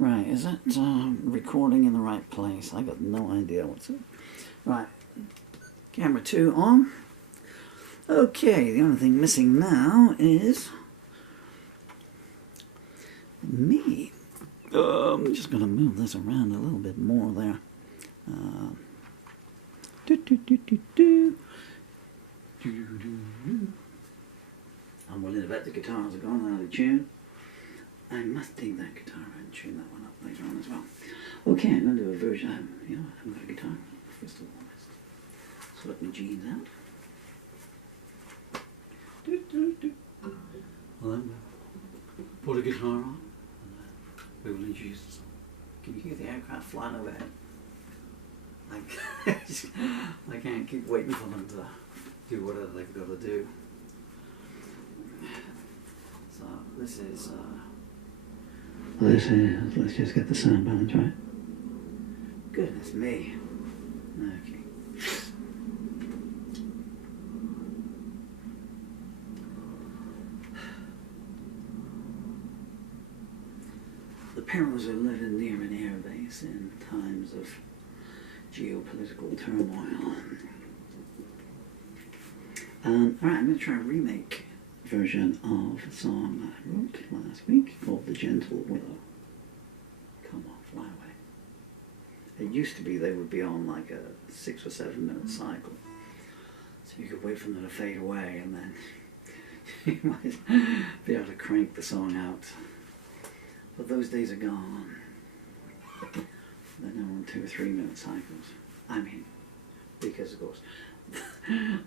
Right, is that recording in the right place? I got no idea what's it. Right, camera 2 on. Okay, the only thing missing now is me. I'm just going to move this around a little bit more there. I'm willing to bet the guitars are gone out of tune. I must take that guitar and tune that one up later on as well. Okay, I'm going to do a version. I haven't got a guitar. First of all, let's sort my jeans out. Well, then we'll put a guitar on and we will introduce the song. Can you hear the aircraft flying overhead? I can't keep waiting for them to do whatever they've got to do. So this is, let's just get the sound balance right. Goodness me. Okay. The perils of living near an airbase in times of geopolitical turmoil. Alright, I'm going to try a remake version of a song I wrote last week called The Gentle Willow. Come on, fly away. It used to be they would be on like a 6 or 7 minute cycle. So you could wait for them to fade away and then you might be able to crank the song out. But those days are gone. They're now on 2 or 3 minute cycles. I mean, because of course,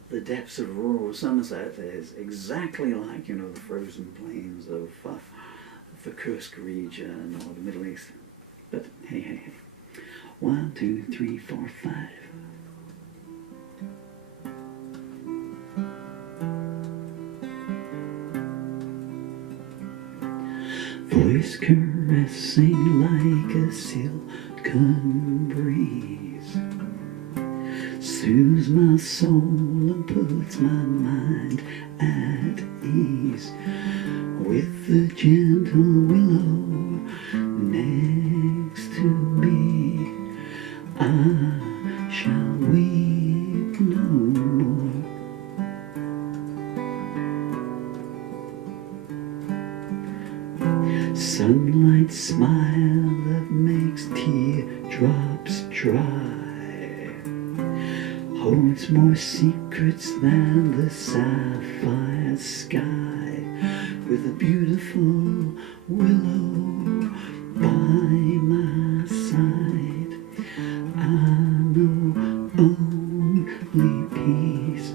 the depths of rural Somerset is exactly like, you know, the frozen plains of the Kursk region or the Middle East. But hey, hey, hey. 1, 2, 3, 4, 5. Voice caressing like a silken breeze, soothes my soul and puts my mind at ease. With the gentle willow next to me, I shall weep no more. Sunlight smile that makes teardrops dry, holds more secrets than the sapphire sky. With a beautiful willow by my side, I know only peace.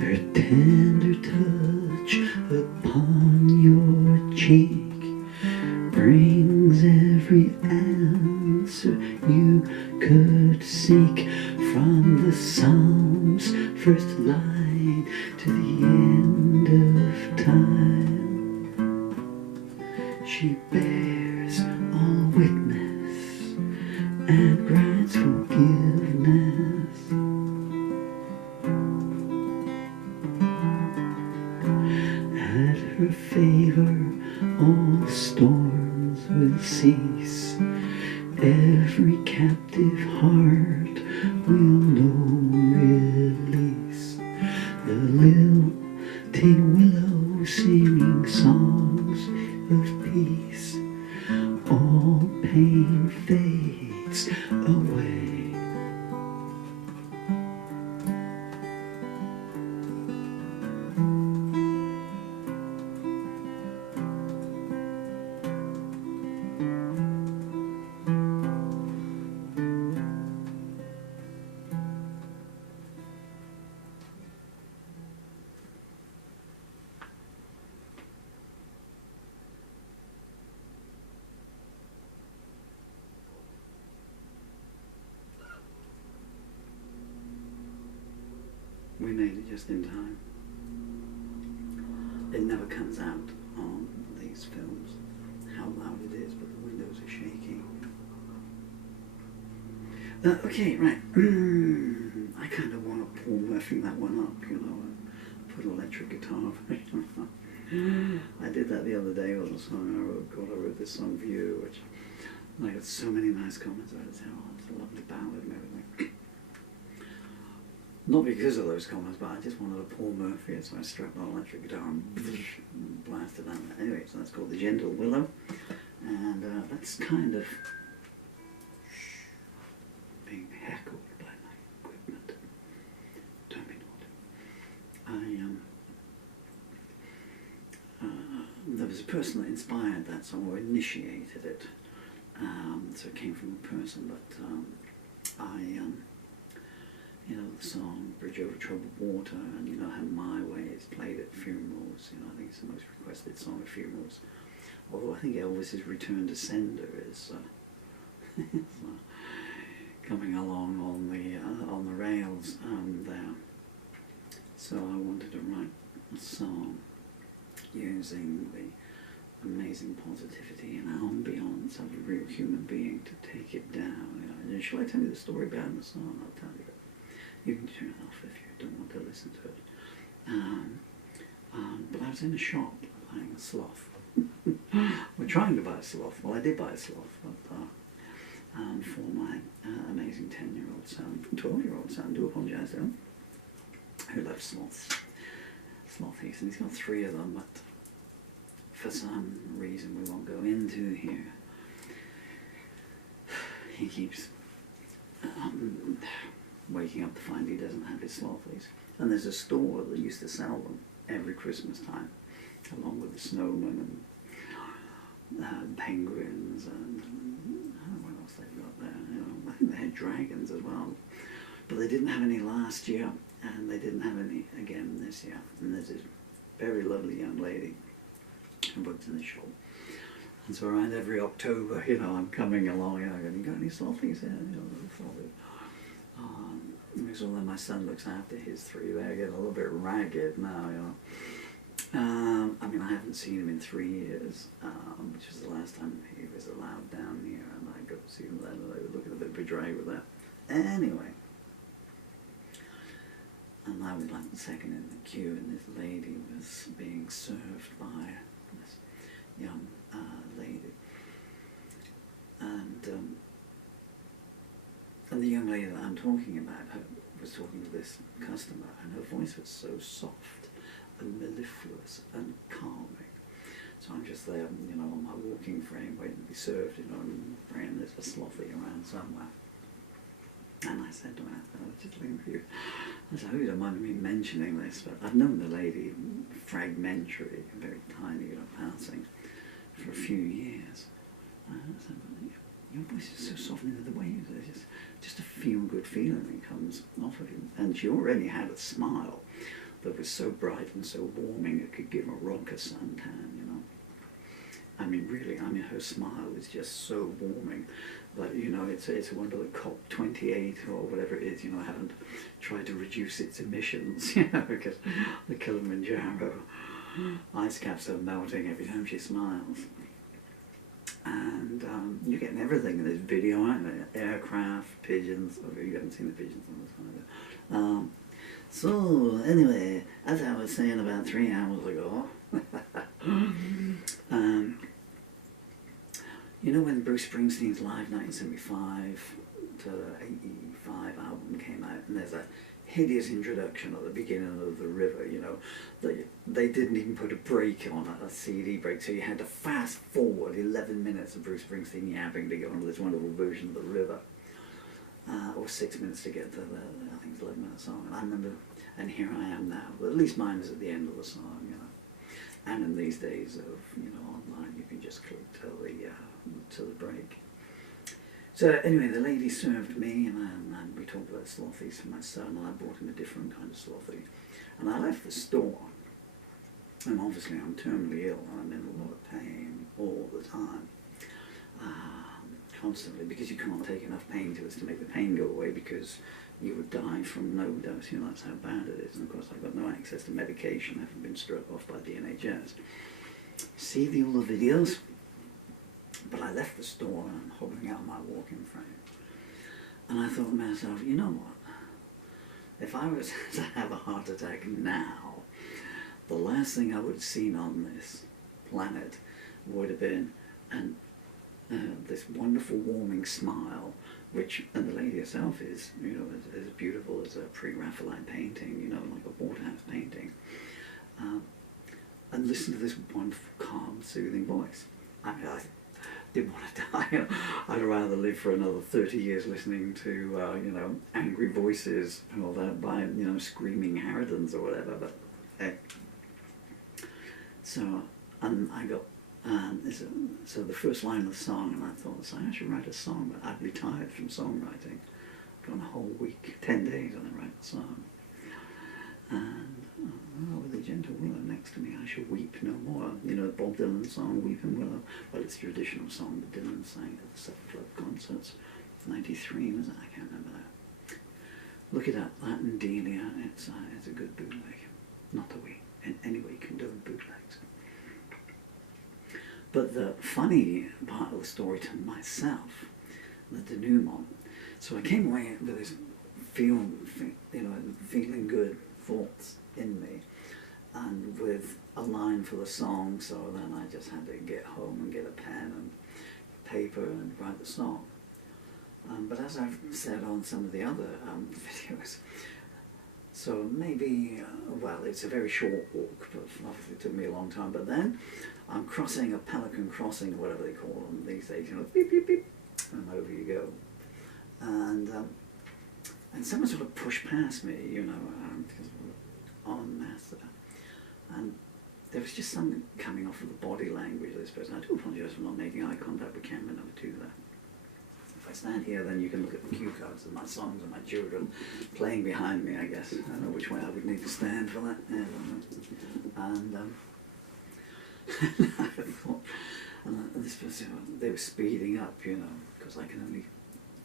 Her tender touch upon your cheek brings every answer you could seek, from the Psalm's first line to the end of time. She bears all witness and grants forgiveness. At her favor all storms will cease, every captive heart will know release. The lilting willow singing songs of peace, all pain fades away. We made it just in time. It never comes out on these films how loud it is, but the windows are shaking. Okay, right. I kind of want to Paul Murphy that one up, you know, put electric guitar version on. I did that the other day with a song I wrote. God, I wrote this song for you, which I got so many nice comments about it. Oh, it's a lovely ballad and everything. Not because of those comments, but I just wanted a Paul Murphy, so I strapped on an electric guitar and blasted out. Anyway, so that's called the Gentle Willow, and that's kind of being heckled by my equipment. Don't be naughty. There was a person that inspired that song or initiated it, so it came from a person, but you know, the song Bridge Over Troubled Water, and you know how My Way is played at funerals. You know, I think it's the most requested song at funerals. Although I think Elvis's Return to Sender is coming along on the rails there. So I wanted to write a song using the amazing positivity and ambience of a real human being to take it down. You know, shall I tell you the story behind the song? I'll tell you. You can turn it off if you don't want to listen to it. But I was in a shop buying a sloth. We're trying to buy a sloth. Well, I did buy a sloth for my amazing 10-year-old son, 12-year-old son, do apologise to him, who loves sloths. Slothies, and he's got 3 of them, but for some reason we won't go into here. He keeps waking up to find he doesn't have his slothies. And there's a store that used to sell them every Christmas time, along with the snowmen and penguins and I don't know what else they've got there. You know, I think they had dragons as well. But they didn't have any last year, and they didn't have any again this year. And there's this very lovely young lady who works in the shop. And so around every October, you know, I'm coming along and I'm going, you got any slothies here? You know, slothies. So then my son looks after his 3. They're getting a little bit ragged now, you know. I mean, I haven't seen him in 3 years, which was the last time he was allowed down here, and I got to see him then, and they were looking a bit bedraggled with that. Anyway, and I was like the second in the queue, and this lady was being served by this young lady, and the young lady that I'm talking about was talking to this customer, and her voice was so soft and mellifluous and calming. So I'm just there, you know, on my walking frame, waiting to be served, you know, and praying there's a slothy around somewhere. And I said to her, I was just looking for you. I said, I hope you don't mind me mentioning this, but I've known the lady fragmentary, very tiny, you know, passing, for a few years. I said, your voice is so softened into the waves, there's just a feel-good feeling that comes off of you. And she already had a smile that was so bright and so warming it could give a rock a suntan, you know. I mean, really, her smile is just so warming. But, you know, it's a wonder that COP28 or whatever it is, you know, haven't tried to reduce its emissions, you know, because the Kilimanjaro ice caps are melting every time she smiles. And you're getting everything in this video, aren't you? Aircraft, pigeons. Oh, you haven't seen the pigeons on this one. So, anyway, as I was saying about 3 hours ago, you know when Bruce Springsteen's Live 1975 to 85 album came out, and there's a hideous introduction at the beginning of The River, you know, they didn't even put a break on it, a CD break, so you had to fast forward 11 minutes of Bruce Springsteen yapping to get onto this wonderful version of The River, or 6 minutes to get to the, I think it's 11-minute song, and I remember, and here I am now, but at least mine is at the end of the song, you know, and in these days of, you know, online, you can just click to the break. So anyway, the lady served me, and we talked about slothies for my son, and I brought him a different kind of slothy. And I left the store, and obviously I'm terminally ill, and I'm in a lot of pain all the time, constantly, because you can't take enough painkillers to make the pain go away, because you would die from an overdose, you know, that's how bad it is. And of course I've got no access to medication, I haven't been struck off by the NHS. See all the videos? But I left the store and I'm hobbling out my walking frame. And I thought to myself, you know what? If I was to have a heart attack now, the last thing I would have seen on this planet would have been this wonderful warming smile, which, and the lady herself is, you know, as beautiful as a pre-Raphaelite painting, you know, like a Waterhouse painting, and listen to this wonderful, calm, soothing voice. I mean, I didn't want to die. You know, I'd rather live for another 30 years listening to, you know, angry voices and all that by, you know, screaming harridans or whatever. But hey. So, and I got, so the first line of the song, and I thought, so I should write a song, but I'd retired from songwriting. Gone a whole week, 10 days, and I write the song. And with the Gentle Willow next to me, I shall weep no more. You know, Bob Dylan's song, Weeping Willow. Well, it's a traditional song that Dylan sang at the Supper Club concerts. 93, was it? I can't remember that. Look it up, that and Delia. It's a good bootleg. Not that we in any way condone bootlegs. But the funny part of the story to myself, the denouement. So I came away with this feeling good thoughts in me, and with a line for the song. So then I just had to get home and get a pen and paper and write the song. But as I've said on some of the other videos, so maybe, well, it's a very short walk, but obviously it took me a long time. But then I'm crossing a pelican crossing, or whatever they call them these days, you know, beep, beep, beep, and over you go. And someone sort of pushed past me, you know, because we were en masse. And there was just something coming off of the body language of this person. I do apologize for not making eye contact with camera, never do that. If I stand here, then you can look at the cue cards and my songs and my children playing behind me, I guess. I don't know which way I would need to stand for that. Yeah, I don't know. And I thought, and this person, they were speeding up, you know, because I can only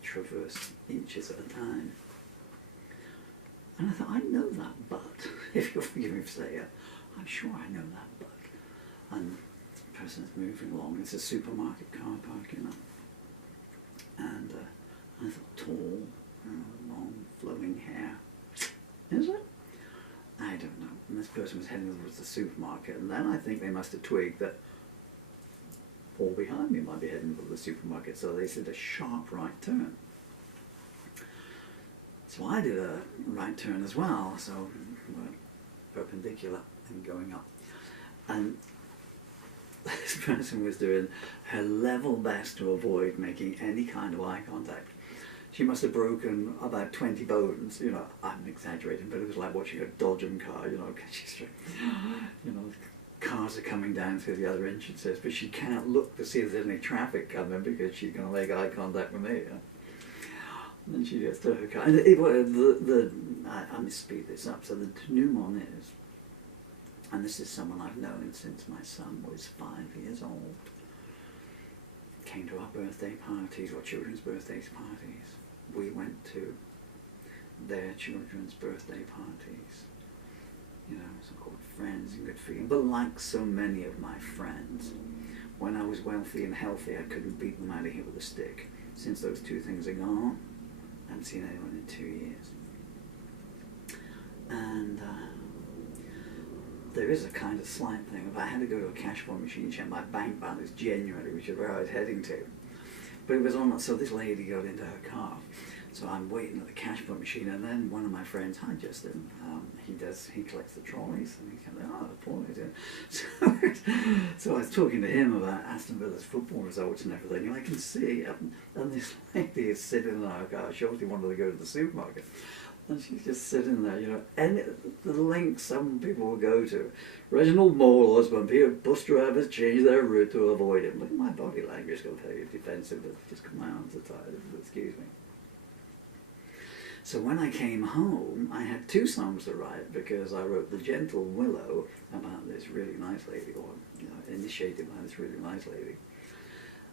traverse inches at a time. And I thought, I know that butt, if you'll forgive me for saying it. I'm sure I know that butt. And the person's moving along. It's a supermarket car park, you know. And I thought, tall, long, flowing hair. Is it? I don't know. And this person was heading towards the supermarket, and then I think they must have twigged that Paul behind me might be heading for the supermarket, so they did a sharp right turn. So I did a right turn as well, so we're perpendicular and going up. And this person was doing her level best to avoid making any kind of eye contact. She must have broken about 20 bones, you know, I'm exaggerating, but it was like watching a dodgem car, you know, she's, you know, cars are coming down through the other entrances, but she can't look to see if there's any traffic coming because she's going to make eye contact with me. You know? And then she gets to her car. And I misspeed this up, so the denouement is, and this is someone I've known since my son was 5 years old. Came to our birthday parties, or children's birthday parties. We went to their children's birthday parties. You know, so-called friends and good feeling. But like so many of my friends, when I was wealthy and healthy, I couldn't beat them out of here with a stick. Since those two things are gone, I haven't seen anyone in 2 years. And there is a kind of slight thing. If I had to go to a cash point machine and check my bank balance genuinely, which is where I was heading to. But it was on, so this lady got into her car. So I'm waiting at the cash point machine, and then one of my friends, hi Justin, he collects the trolleys, and he comes like, oh, Paul is in. So I was talking to him about Aston Villa's football results and everything, and I can see, and this lady is sitting in her car. She obviously wanted to go to the supermarket. And she's just sitting there, you know, and the links some people will go to. Reginald Mole husband, bus drivers change their route to avoid him. Look at my body language, going to tell you defensive, but just because my arms are tired, excuse me. So when I came home, I had 2 songs to write because I wrote The Gentle Willow about this really nice lady, or you know, initiated by this really nice lady.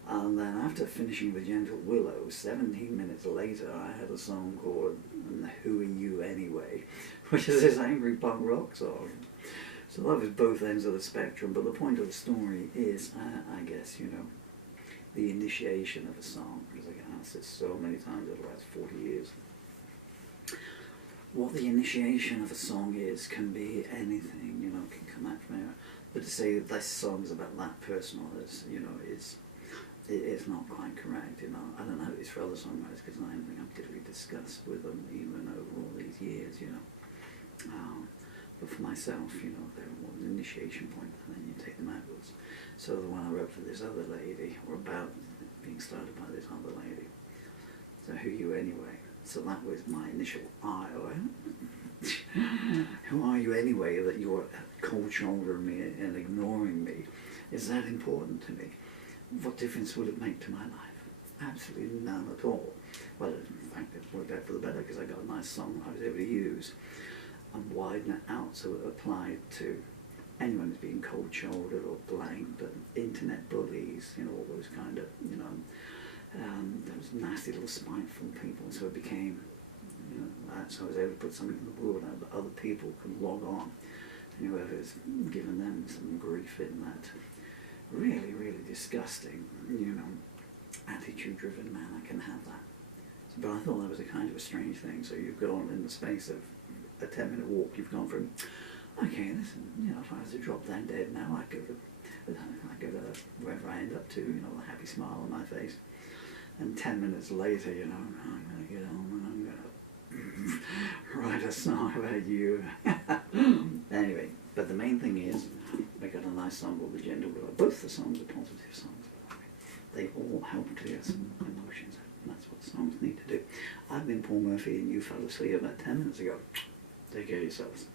And then after finishing The Gentle Willow, 17 minutes later, I had a song called Who Are You Anyway, which is this angry punk rock song. So that was both ends of the spectrum, but the point of the story is, I guess, you know, the initiation of a song, because I get asked this so many times over the last 40 years. what the initiation of a song is can be anything, you know, can come out from anywhere. But to say that this song's about that person or this, you know, it's not quite correct, you know. I don't know how it is for other songwriters because I don't think I've particularly discussed with them even over all these years, you know. But for myself, you know, there was an initiation point and then you take them outwards. So the one I wrote for this other lady, or about being started by this other lady, so who are you anyway? So that was my initial I. Who are you anyway that you're cold shouldering me and ignoring me? Is that important to me? What difference would it make to my life? Absolutely none at all. Well, in fact, it worked out for the better because I got a nice song I was able to use and widen it out so it applied to anyone who's being cold-shouldered or blamed, internet bullies, you know, all those kind of, you know, those nasty little spiteful people. So it became, you know, so I was able to put something in the world out that other people can log on, and whoever's given them some grief in that really, really disgusting, you know, attitude-driven manner can have that. But I thought that was a kind of a strange thing. So you've gone in the space of a 10-minute walk, you've gone from, okay, listen, you know, if I was to drop down dead now, I'd go to wherever I end up to, you know, a happy smile on my face. And 10 minutes later, you know, I'm going to get home and I'm going to write a song about you. Anyway, but the main thing is, I got a nice song called The Gentle Willow. Both the songs are positive songs, by the way. They all help clear some emotions out. And that's what songs need to do. I've been Paul Murphy and you fell asleep about 10 minutes ago. Take care of yourselves.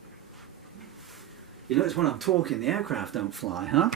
You notice when I'm talking, the aircraft don't fly, huh?